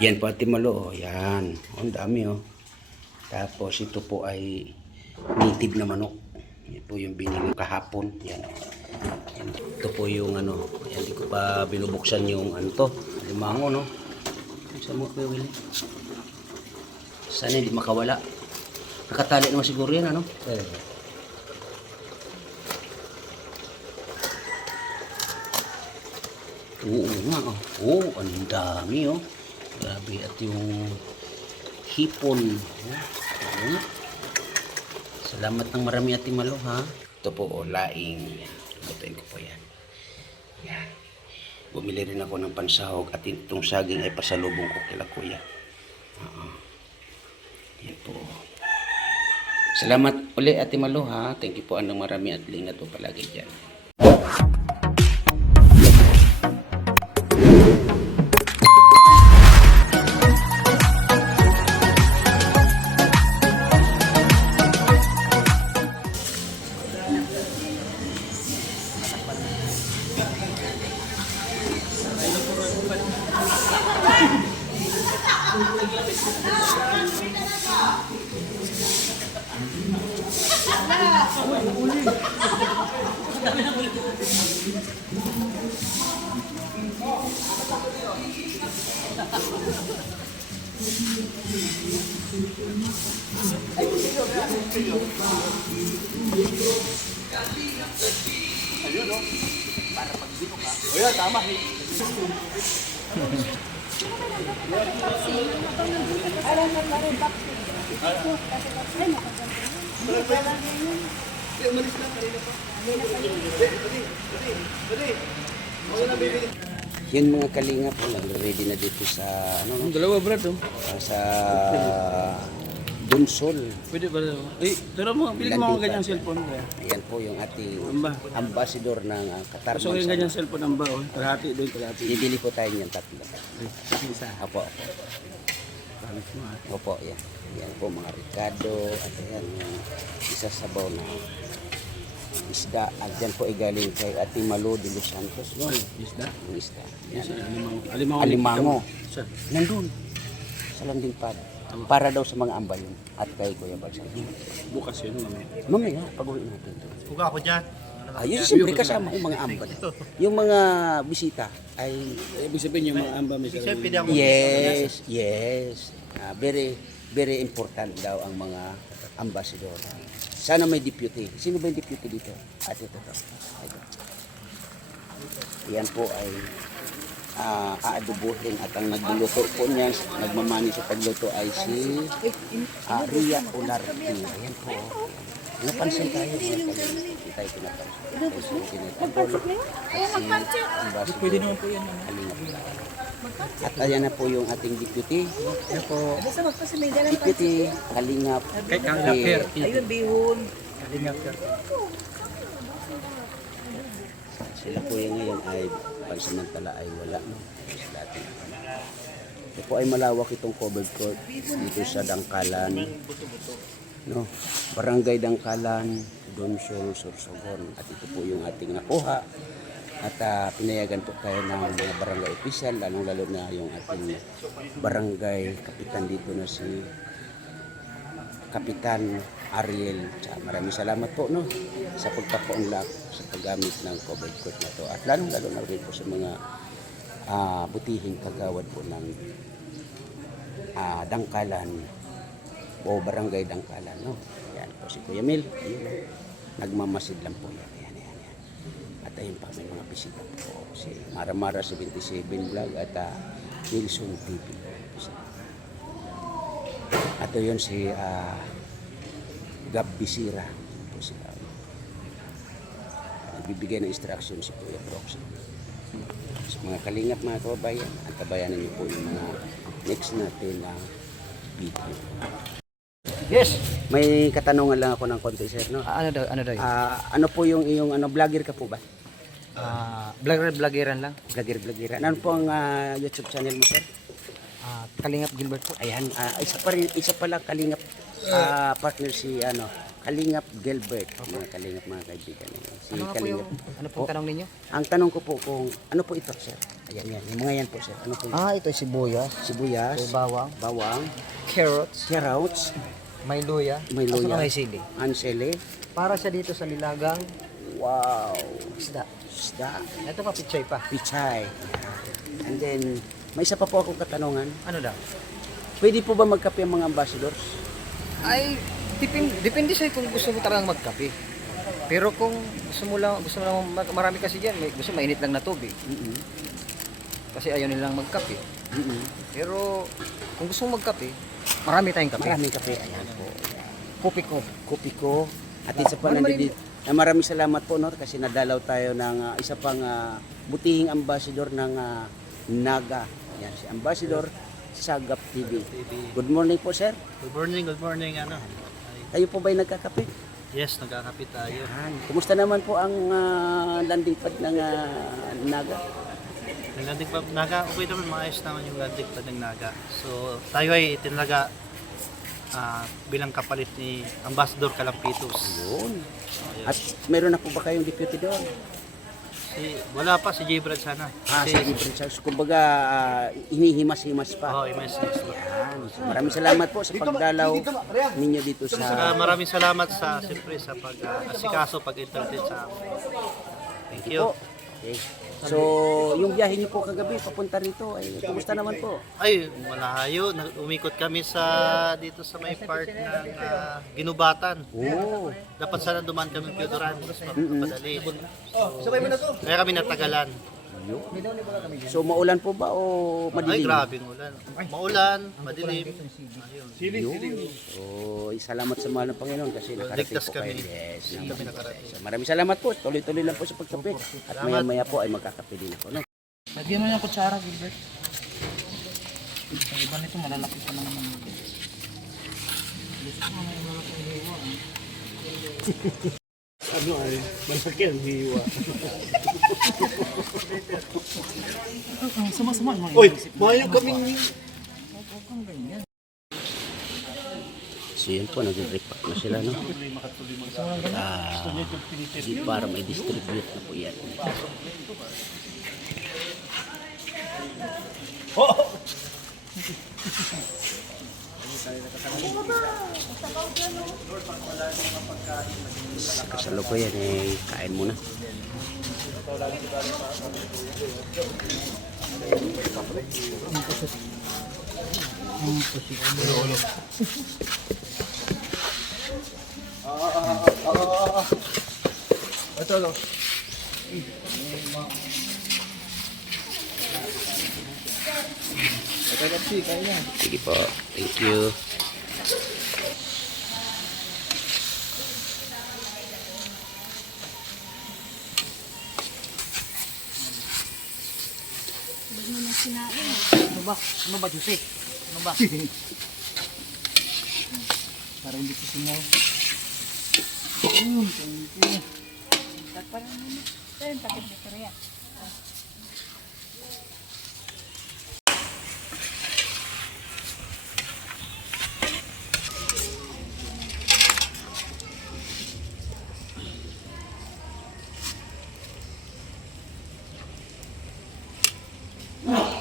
Yan po Ate Malo, oh. Yan. Oh, ang dami oh. Tapos ito po ay native na manok. Yan po yung binili kahapon. Yan. Yan. Ito po yung ano. Yan, di ko pa binubuksan yung ano to. Limango no. Saan mo pa Willie? Sana hindi makawala. Nakatali naman siguro yan ano. Oo nga oh. Oh, ang dami oh. Grabe at yung hipon. Oh. Salamat ng marami Ate Malo ha. Ito po oh, laing. Lutuin ko po yan. Yan. Bumili rin ako ng pansahog at itong saging ay pasalubong ko kila kuya. Yan po. Salamat uli Ate Malo ha. Thank you po ng marami at lingat po palagi dyan. Oya, tama. Yan mga kalingap ready na dito sa ano no? Dalawa brad oh. Sa Dunsol. Pwede ba? Eh, tara mo, bili mo ang ganyang cellphone ko. Ayan po yung ating Amba. ambassador ng Qatar. So yung ganyang cellphone amba oh. Kalahati doon, kalahati. Bibili po tayo niyan tatlo. Isa. Opo. Paano mo ah? Opo, yan. Yan po mga Ricardo at yan yung isasabaw na isda. At yan po ay galing kay Ate Malo de Los Santos. Yun, Isda? yung isda. Yes, Yan. alimango. Alimango. Sir. Nandun. Sa landing pad. Para daw sa mga ambal yun. At kay Kuya Balsan. Bukas yun mamaya. Mamaya, pag-uwi natin ito. Puga ako dyan. Ayun, siyempre kasama yung mga ambal. Yung mga bisita ay Ibig sabihin yung mga amba may Sir, sarili. pwede ako. yes. Very, very important daw ang mga ambassador. Sana may deputy. Sino ba yung deputy dito? At ito. Ito. Yan po ay aadubuhin at ang nagluluto po niya, nagmamani sa pagluto ay si Ria Olarte. Ayan po. Napansin tayo. Hindi tayo pinapansin. Pwede naman po yan. At ayan na po yung ating deputy. Ayan po. Deputy Kalingap. Kay Kalingap. Ayun, bihon. Kalingap sir. Sila po yung ngayon ay pansamantala ay wala. No? Ito po ay malawak itong covered court dito sa Dangkalan. No? Barangay Dangkalan, Dunsol, Sorsogon. At ito po yung ating nakuha. At pinayagan po tayo ng mga barangay official, lalong-lalo na yung ating barangay kapitan dito na si Kapitan Ariel. Maraming salamat po no, sa pagpapaunlak sa paggamit ng covered court na to. At lalong-lalo na rin po sa mga butihing kagawad po ng Dangkalan o barangay Dangkalan. No? Yan po si Kuya Mil. Nagmamasid lang po yan. At ayun pa, may mga bisita po. Si Maramara 77 Vlog at Wilson TV. At yun si Gab Bisira. Nagbibigay ng instruction si Kuya Proxy. So, mga kalingap mga kababayan, at kabayanan niyo po yung mga next natin na video. Yes, may katanungan lang ako ng konti sir, no? Ano daw? Ano po yung iyong vlogger ka po ba? Vloggeran lang. Vloggeran. Ano po ang YouTube channel mo sir? Kalingap Gilbert po. Ayan, isa pala Kalingap partner si Kalingap Gilbert. Mga Kalingap mga kaibigan. Si Ano nga po yung, ano pong tanong ninyo? Ang tanong ko po kung ano po ito, sir? Ayan yan. Yung mga yan po, sir. Ano po? Ito ay sibuyas, Sibuyas, may bawang, bawang, carrots, carrots, may luya, May luya. at may sili. ansele. Para siya dito sa nilagang Wow! isda. Isda. Ito pa, pichay pa. Pichay. And then, may isa pa po akong katanungan. Ano daw? Pwede po ba magkape ang mga ambassadors? Ay, depende sa'yo kung gusto mo talagang magkape. Pero kung gusto mo lang marami kasi diyan, gusto mainit lang na tubig. Mm-mm. Kasi ayaw nilang magkape. Mm-mm. Pero kung gusto mo magkape, marami tayong kape. Maraming kape. Ayan po. Kopi ko. Kopi ko. At isa pa Ano nandito. Maraming salamat po, no, kasi nadalaw tayo ng isa pang butihing ambassador ng Naga. Yan, si Ambassador Sagap TV. Good morning po, sir. Good morning, ano. Kayo po ba'y nagkakape? Yes, nagkakapit tayo. Yan. Kumusta naman po ang landing pad ng Naga? Ang landing pad Naga, okay naman, maayos naman yung landing pad ng Naga. So, tayo ay itinaga bilang kapalit ni Ambassador Calampitos. Yun. At meron na po ba kayong deputy doon? Wala pa, si J. Brad sana. Sa different charge. Kumbaga, inihimas-himas pa. Oh, i-message. Yan. So, maraming salamat po sa pagdalaw ninyo dito sa... Maraming salamat siyempre sa pag-asikaso, pag-entertain sa amin. Thank you. Okay. So, yung biyahe niyo po kagabi papunta rito, ay kumusta naman po? Ay, malayo. Umikot kami dito sa may part ng Ginubatan. Oo. Dapat sana dumaan kami Piodoran, mas mapadali. Kaya kami natagalan. So, maulan po ba o Ay, madilim? grabing ulan. Maulan, madilim. Yun. So, salamat sa mahal ng Panginoon kasi nakarating Ligtas po kayo. kami. Yes. Hindi kami nakarating. So, maraming salamat po. Tuloy-tuloy lang po sa pagkape. At maya-maya po ay magkakape din ako. No? Lagyan mo yung kutsara, Gilbert. Ang iba nito, malalaki pa naman. Ano ay, malaki ang hiwa. Sama-sama. Uy, mayo kaming... So, yun po. Nag-repack na sila. No? Para may distribute na po yan. Sa kasalukuyan eh, kain muna. Ito. Sige po. Thank you. Ano ba? Ano ba, Jose? Ano ba? Para hindi ko singaw.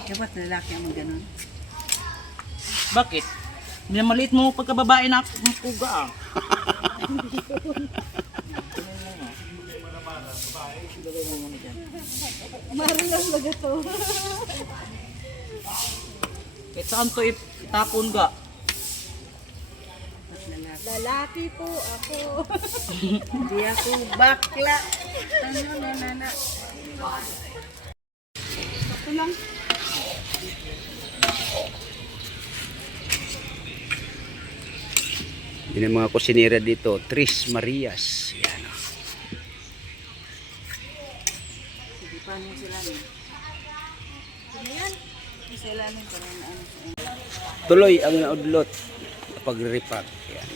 Dapat lalaki ang ganun. Bakit? Minamaliit mo pagkababae na ang puga ah. Marunong baga to. Kahit saan to itapon ka? Lalaki po ako. Hindi ako bakla. Ano na nana. Ito lang. Yun ang mga kusinera dito. Tris Marias. Yan. Hindi pa niyo sila niyo. Ano yan? Sila niyo pa rin ano. Tuloy ang naudlot. Pag-repack. Yan.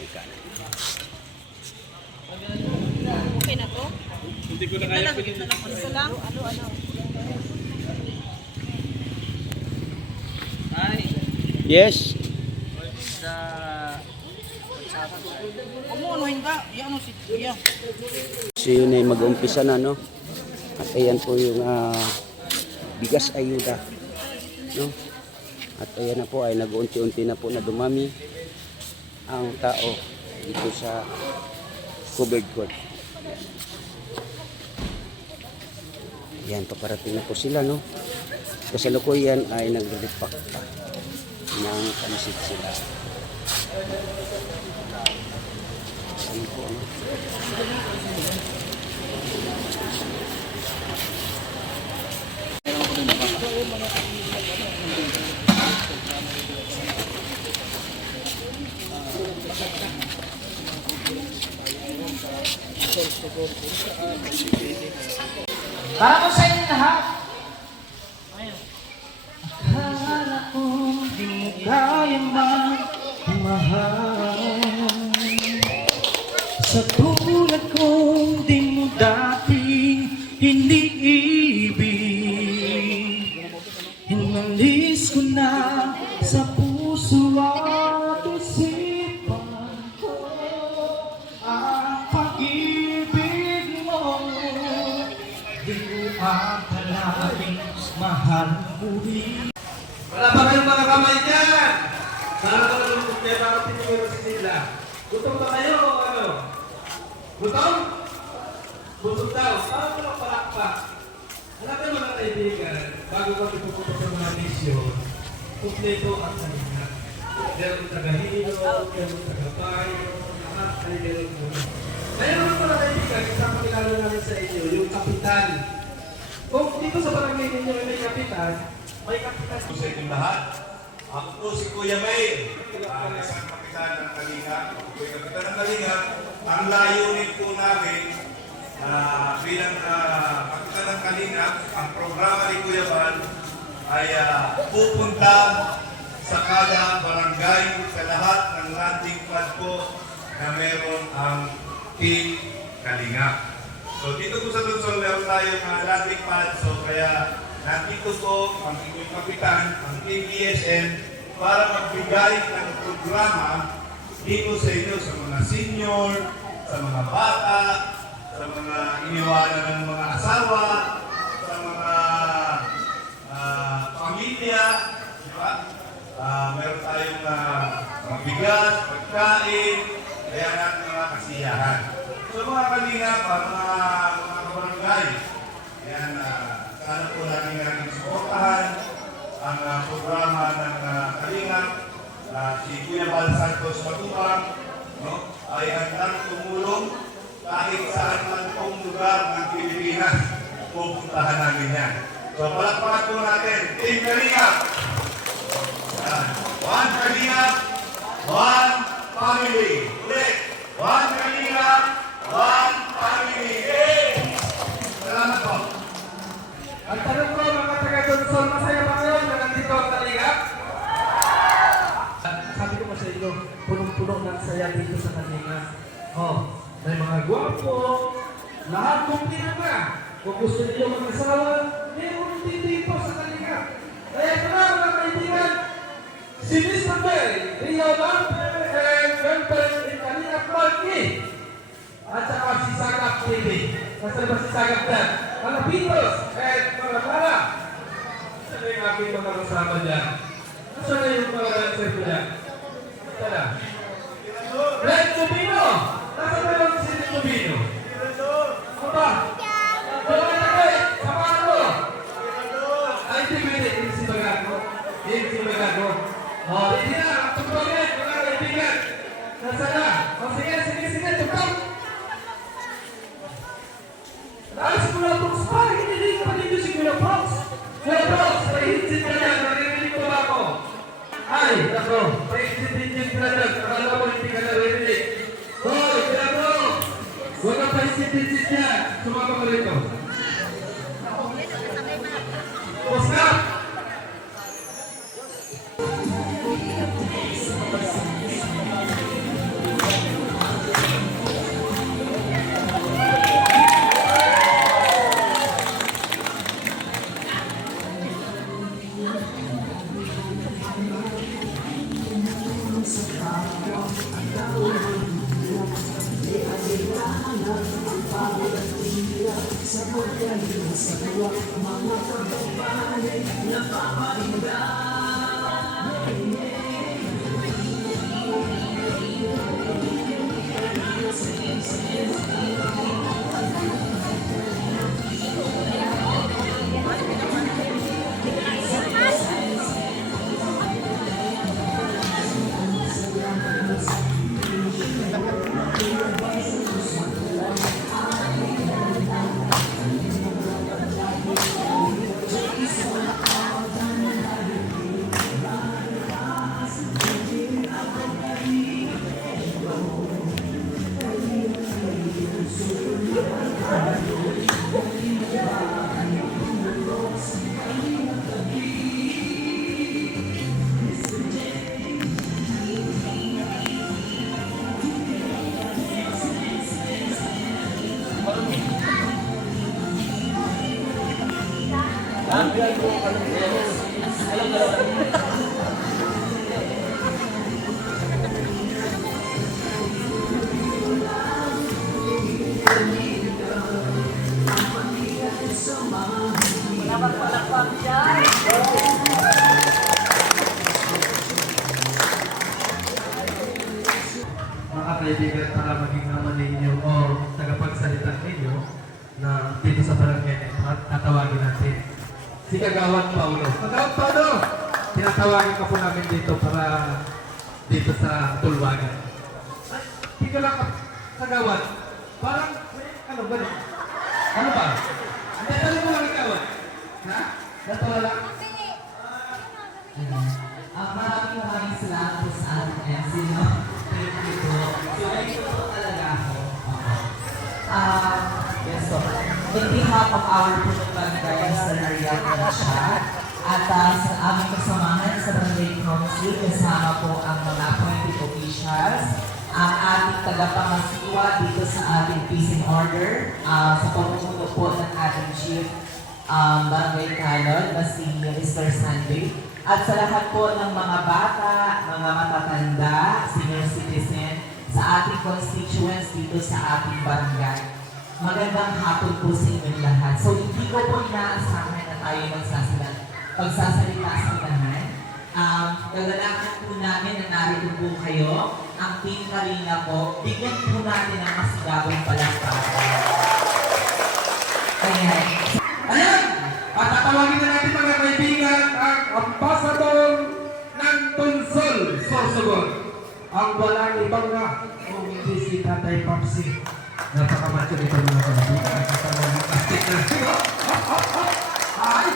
Okay na to? Hindi ko na kaya. Ito lang? Ano? Yes. Sa... Huwag mo anuhin ka. Yan ano si Tia. So yun ay mag-umpisa na, no? At ayan po yung bigas ayuda, no? At ayan na po ay nag-unti-unti na po na dumami ang tao dito sa covered court. Yan, paparating na po sila, no? Kasalukuyan ay nagre-repack pa ng pansit sila. Ano po, ano? Para po sa inyo lahat. Akala ko di mo kaya magmahal. Sa tulad kong di mo dating iniibig. Inalis ko na sa puso at isipan ko ang pag-ibig mo. Di ko akalaing mahal muli. Wala ba kayong mga kamay dyan? Sana ko naman problema ang tinigil si Sila. Gutom ba kayo o ano? Gutom? Gutom daw. Parang walang palakpak. Alam mo mga kaibigan, bago kami pupunta sa mga misyon, kumpleto ang salita. Meron taga-hilo, meron taga-bayo, lahat ay meron mo. Ngayon mga kaibigan, isang pakilala namin sa inyo, yung kapitan. Kung dito sa barangay ninyo may kapitan, may kapitan. Sa inyong lahat, ako po si Kuya May, isang kapitan ng Kalingap. Ako po yung kapitan ng Kalingap. Ang layunin po namin bilang kapitan ng Kalingap, ang programa ni Kuya Bal ay pupunta sa kada barangay, sa lahat ng landing pad po na meron ang Team Kalingap. So dito po sa Luzon, meron tayong landing pad. So kaya nandito po ang inyong kapitan, ang Team ESN, para magbigay ng programa dito sa inyo, sa mga senior, sa mga bata, sa mga iniwanan ng mga asawa, sa mga pamilya, di ba? Meron tayong mabigat, pagkain, kaya natin mga kasiyahan. So mga Kalingap, mga kabarangay, yan, sana po natin suportahan ang programa ng Kalingap. Si Kuya Bal Santos Matubang, no, ay handang tumulong kahit saan man pong lugar ng Pilipinas, pupuntahan namin yan. So palakpakan po natin, Team Kalingap! One Kalingap, one family. Ulit, one Kalingap, one family. Salamat po. Ang tanong ko mga taga-Johnson, masaya ba kayo na nandito ang Kalingap? Sabi ko sa inyo, punong-puno ng saya dito sa Kalingap. Oh, may mga gwapo, lahat kumpira na. Kung gusto niyo mag-asawa, meron dito sa Kalingap. Kaya pala mga kaibigan, si Mr. Bell, Rio Lampe, and Welfare in Kalingap Party. At saka si Sagap TV. Nasaan ba si Sagap dyan? Mga Pitos and mga Mara. Saan yung aking mga kasama dyan? Saan na yung mga dancer ko dyan? Saan na? Red Tubino! Nasaan ba yung si Red Tubino? Ano ba? Wala na kayo! Samahan mo! Ay, hindi pwede. Hindi si Bagago. Hindi si Bagago. Hindi na. Tupangin, mga kaibigan. Nasaan na? Sige, tupang! Alas ko na Brooks pa, hindi ka pa dito si Kuya Brooks. Kuya Brooks, pahihinsin ka niya, naririnig ko ba ako? Ay, ako, pahihinsin ka niya, akala ko hindi ka naririnig. Hoy, Kuya Brooks, huwag kang pahihinsin niya, sumama ka rito. Puska! Mga kaibigan, para maging naman ninyo o tagapagsalita ninyo na dito sa barangay at tatawagin natin si Kagawad Paulo. Kagawad Paulo! Tinatawagin ka po namin dito para dito sa Tulwagan. Ay, tika lang Kagawad. Parang, ano ba? Ano ba? Hindi, talo mo lang ikaw. Ha? Natawa lang? Maraming salamat po sa ating MC, no? Thank you po. So, nandito po talaga ako. Yes, so, on behalf of our Punong Barangay sa Nariyagan siya, at sa aming kasamahan sa Barangay Council, kasama po ang mga appointed officials, ang ating tagapangasiwa dito sa ating peace and order, sa pamumuno po ng ating chief Barangay Calon, na si Mr. Sandy. At sa lahat po ng mga bata, mga matatanda, senior citizen, sa ating constituents dito sa ating barangay. Magandang hapon po sa inyong lahat. So hindi ko po inaasahan na tayo magsasalita sa lahat. Gaganahan po namin na narito po kayo, ang Team Kalinga po, bigyan po natin ng masigabong palakpakan. Ayan. Ayan! At tatawagin na natin mga kaibigan ang ambasador ng Tunsol, Sorsogon. Ang walang ibang na kung hindi si Tatay Papsi. Napakamacho nito mga kaibigan. Kasama ng plastic na. Ay!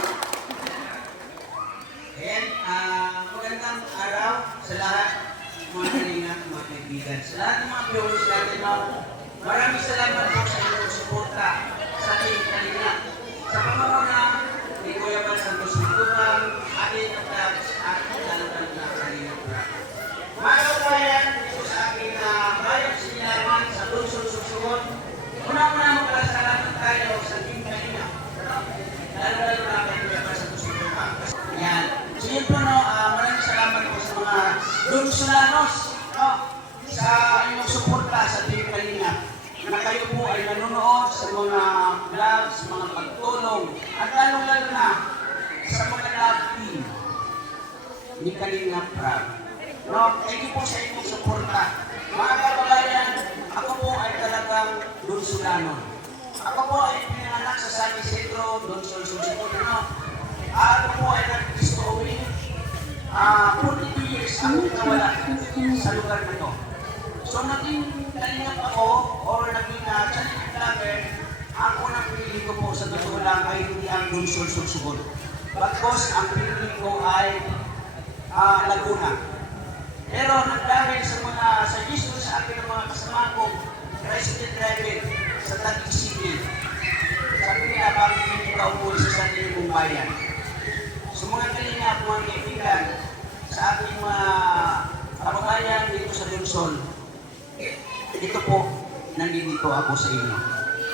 Ayan, magandang araw sa lahat mga kalinga, mga kaibigan. Sa lahat ng mga viewers natin, maraming salamat po sa inyong suporta sa ating kalinga. Sa pamamuna ni Kuya Bal Santos Matubang, ating at lalaman na kalinga. Mga kabayan, dito sa aking bayan sinilaman sa Lungsod Sorsogon, una-una magpasalamat tayo sa ating kalinga. Lalo-lalo na kay Kuya Bal Santos Matubang. Yan. So yun po, maraming salamat po sa mga Lunsolanos, sa inyong suporta sa Team Kalinga. Na kayo po ay nanonood sa mga vlogs, mga pagtulong, at lalong-lalo na sa mga love team ni Kalinga Prab. Thank you po sa inyong suporta. Mga kababayan, ako po ay talagang Lunsolano. Ako po ay pinanganak sa San Isidro, Lunsol, Sorsogon. Ako po ay nag-discovery. 42 years ako nawala sa lugar na ito. So naging kalingap ako or naging channel vlogger, ang unang pinili ko po sa totoo lang ay hindi ang Lunsol, Sorsogon. Bagkos ang pinili ko ay Laguna. Pero nagdahil sa mga suggestion sa akin ng mga kasama ko, tricycle driver sa Taguig City. Sabi nila, bakit hindi ka umuwi sa sarili mong bayan? So mga kalingap, mga kaibigan, sa ating mga kababayan dito sa Lunsol, ito po, nandito ako sa inyo.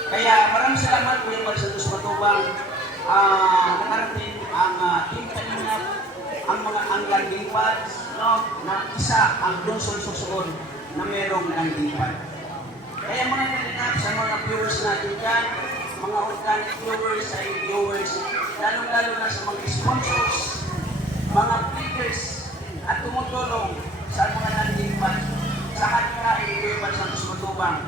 Kaya maraming salamat po yung Bal Santos Matubang, nakarating ang Team Kalingap, ang mga landing pads, na isa ang Lunsol Sorsogon na merong landing pad. Kaya mga kalingap, sa mga viewers natin dyan, mga organic viewers ay viewers, lalong-lalo na sa mga sponsors, mga speakers, at tumutulong sa mga nandipan sa kanila iniwan sa Matubang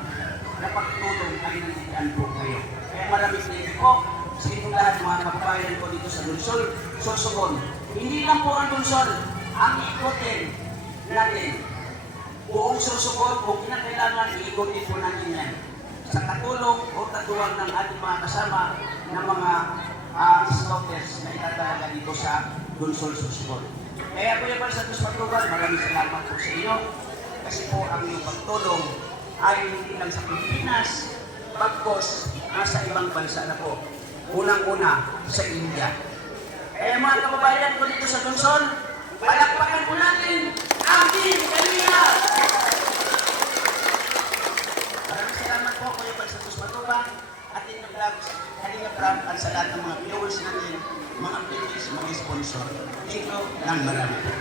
na pagtulong ay nandiyan po kayo. Kaya maraming thank you po sa inyong lahat mga kababayan ko dito sa Lungsod, Sorsogon. Hindi lang po ang Lungsod ang ikotin natin. Buong Sorsogon, kung kinakailangan, iikotin po natin yan. Sa katulong o katuwang ng ating mga kasama ng mga scouters na itatalaga dito sa Lungsod, Sorsogon. Kaya po yung Santos Matubang, maraming salamat po sa inyo. Kasi po ang iyong pagtulong ay hindi lang sa Pilipinas, bagkos nasa ibang bansa na po. Unang-una sa India. Kaya mga kababayan ko dito sa Lungsod, palakpakan po natin ang Team Kalinga! Maraming salamat po kayo Santos Matubang at inyong vlogs, Kalinga Prab at sa lahat ng mga viewers natin, mga activities, mga sponsor. Thank you ng marami po.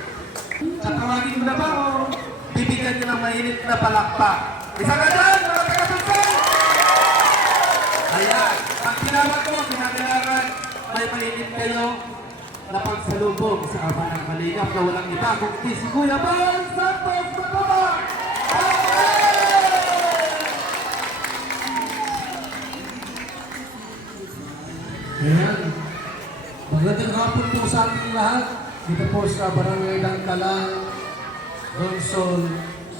Tatawagin mo na ba o bibigyan nyo ng mainit na palakpak? Isa ka dyan, mga taga-Sunsol! Ayan, pag tinawag ko, kinakailangan may mainit kayo na pagsalubog sa ama ng Kalingap na walang iba kundi si Kuya Bal Santos Matubang! Ayan, magandang hapon po sa ating lahat. Dito po sa Barangay Dangkalang, Lungsod,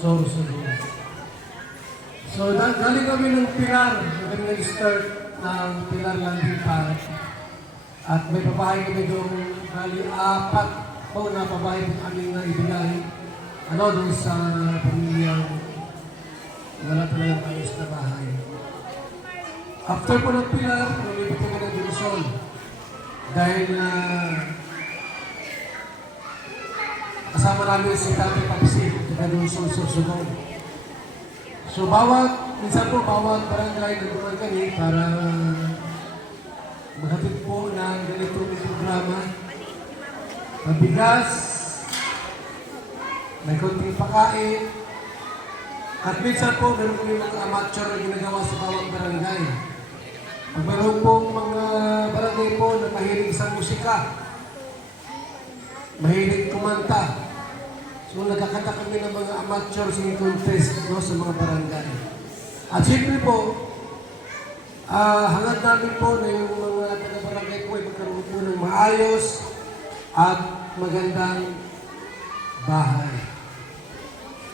Sorsogon. So, galing kami ng Pilar, kami nag-start ng Pilar Landing Pad. At may pabahay kami doon, bali 4 po na pabahay po kami na ibigay. Doon sa pamilyang wala talagang ayos na bahay. After po ng Pilar, lumipit kami ng Lungsod. Dahil kasama namin si Tati Pagsi, taga Lungsod, Sorsogon. So minsan po bawat barangay na duman kami para maghatid po ng ganitong programa. Mabigas, may konting pakain, at minsan po meron kami mga amateur na ginagawa sa bawat barangay. Pag meron pong mga barangay po na mahilig sa musika, mahilig kumanta, so nagkakanta kami ng mga amateur singing contest sa mga barangay. At siyempre po, hangad namin po na yung mga taga-barangay po ay magkaroon po ng maayos at magandang bahay.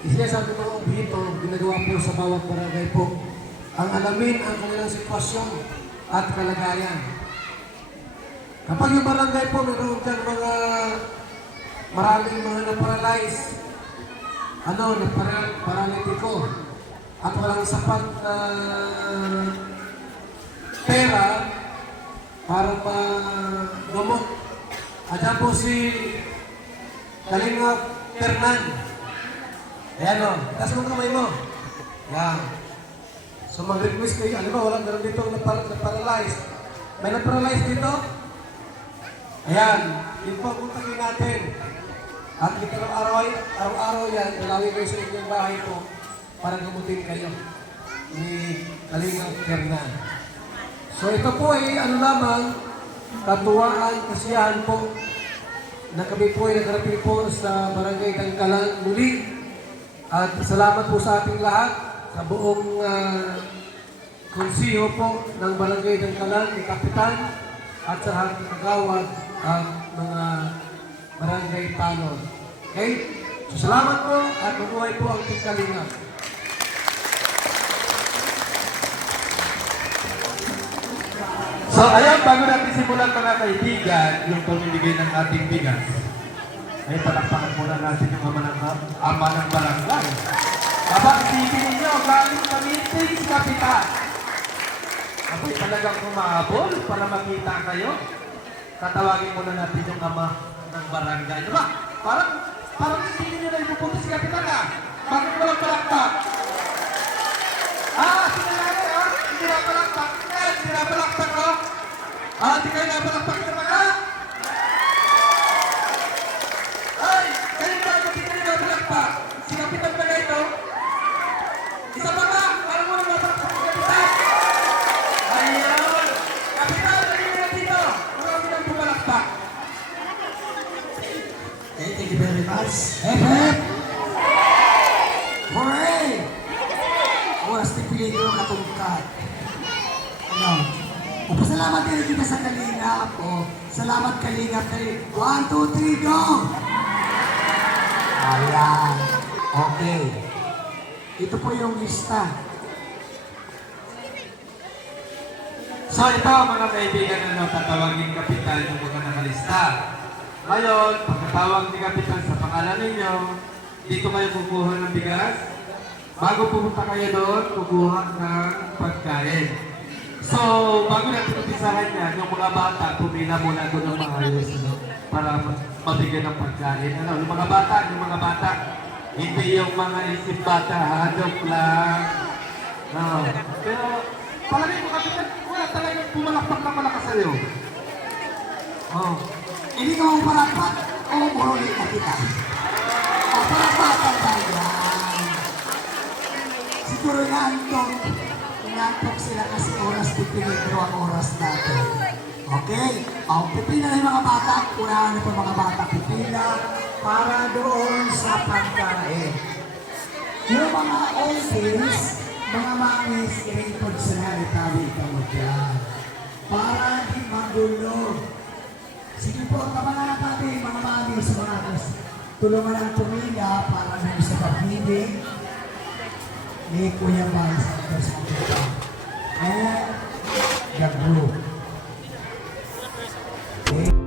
Isinasabi ko po dito, ginagawa po sa bawat barangay po, ang alamin ang kanilang sitwasyon at kalagayan. Kapag yung barangay po, mayroon dyan mga maraming mga na-paralyze, na-paralytiko, at walang sapat na pera para ma-gamot. At yan po si Kalinga Fernan. Ayan o, taas mo kamay mo. Yan. So mag-request kayo, alam ba, walang ganun dito na-paralyze. May na-paralyze dito? Ayan, yun po ang utangin natin. At kita ng araw-araw yan, dalawin kayo sa inyong bahay po para gamutin kayo ni Kalinga Fernan. So ito po ay lamang, katuwaan, kasiyahan po na kami po ay nagarapin po sa Barangay Dangkalang muli. At salamat po sa ating lahat, sa buong konsiho po ng Barangay Dangkalang, ni Kapitan, at sa lahat ng kagawad at mga barangay tanod. Okay? So, salamat po at mabuhay po ang Team Kalinga. So, ayan, bago natin simulan mga kaibigan, yung pamimigay ng ating bigas, ay palakpakan muna natin yung ama ng barangay. Aba, isipin ninyo, galing kami si Kapitan. Ako'y talagang kumabol para makita kayo. Tatawagin muna natin yung ama ng barangay. Diba? Parang isipin nyo na ipupunta si Kapitan ha? Bakit walang palakpak? Sinalari ha? Hindi na palakpak. Hindi na palakpak ha? Hindi kayo na palakpak sa mga? Ay! Kayo na hindi kayo na palakpak. Si Kapitan ba kayo? Isa pa ba? Parang mo na mapalakpak si Kapitan? Ayan! Hip! Hooray! Oras ni Pilipino katungkat. Ano? O, pasalamat din kita sa Kalingap. O, salamat Kalingap. 1, 2, 3, go! Ayan. Okay. Ito po yung lista. So ito mga kaibigan, tatawagin kapitan yung mga nakalista. Ngayon, pagkatawag ni kapitan sa pangalan ninyo, dito kayo kukuha ng bigas. Bago pumunta kayo doon, kukuha ng pagkain. So, bago natin umpisahan yan, yung mga bata, pumila muna doon ng maayos para mabigyan ng pagkain. Yung mga bata, hindi yung mga isip bata, joke lang. Pero, palagay mo kapitan, wala talagang pumalakpak na malakas sa'yo. Hindi ka mong palakpak o muruli ka kita. O, palakpakan tayo. Siguro inantok sila kasi oras pipinigro ang oras natin. Okay? O, pipila na yung mga bata. Unahan na po mga bata pipila para doon sa pagkain. Yung mga oldies, mga mamis, i-report sila, itabi ka mo dyan. Para di magulo. Sige po, kamanganak natin, mga mamis, mga mamis. Tulungan ang tumila para na sa pag-ibig ni Kuya Bay Santos Santos. And the group. Okay.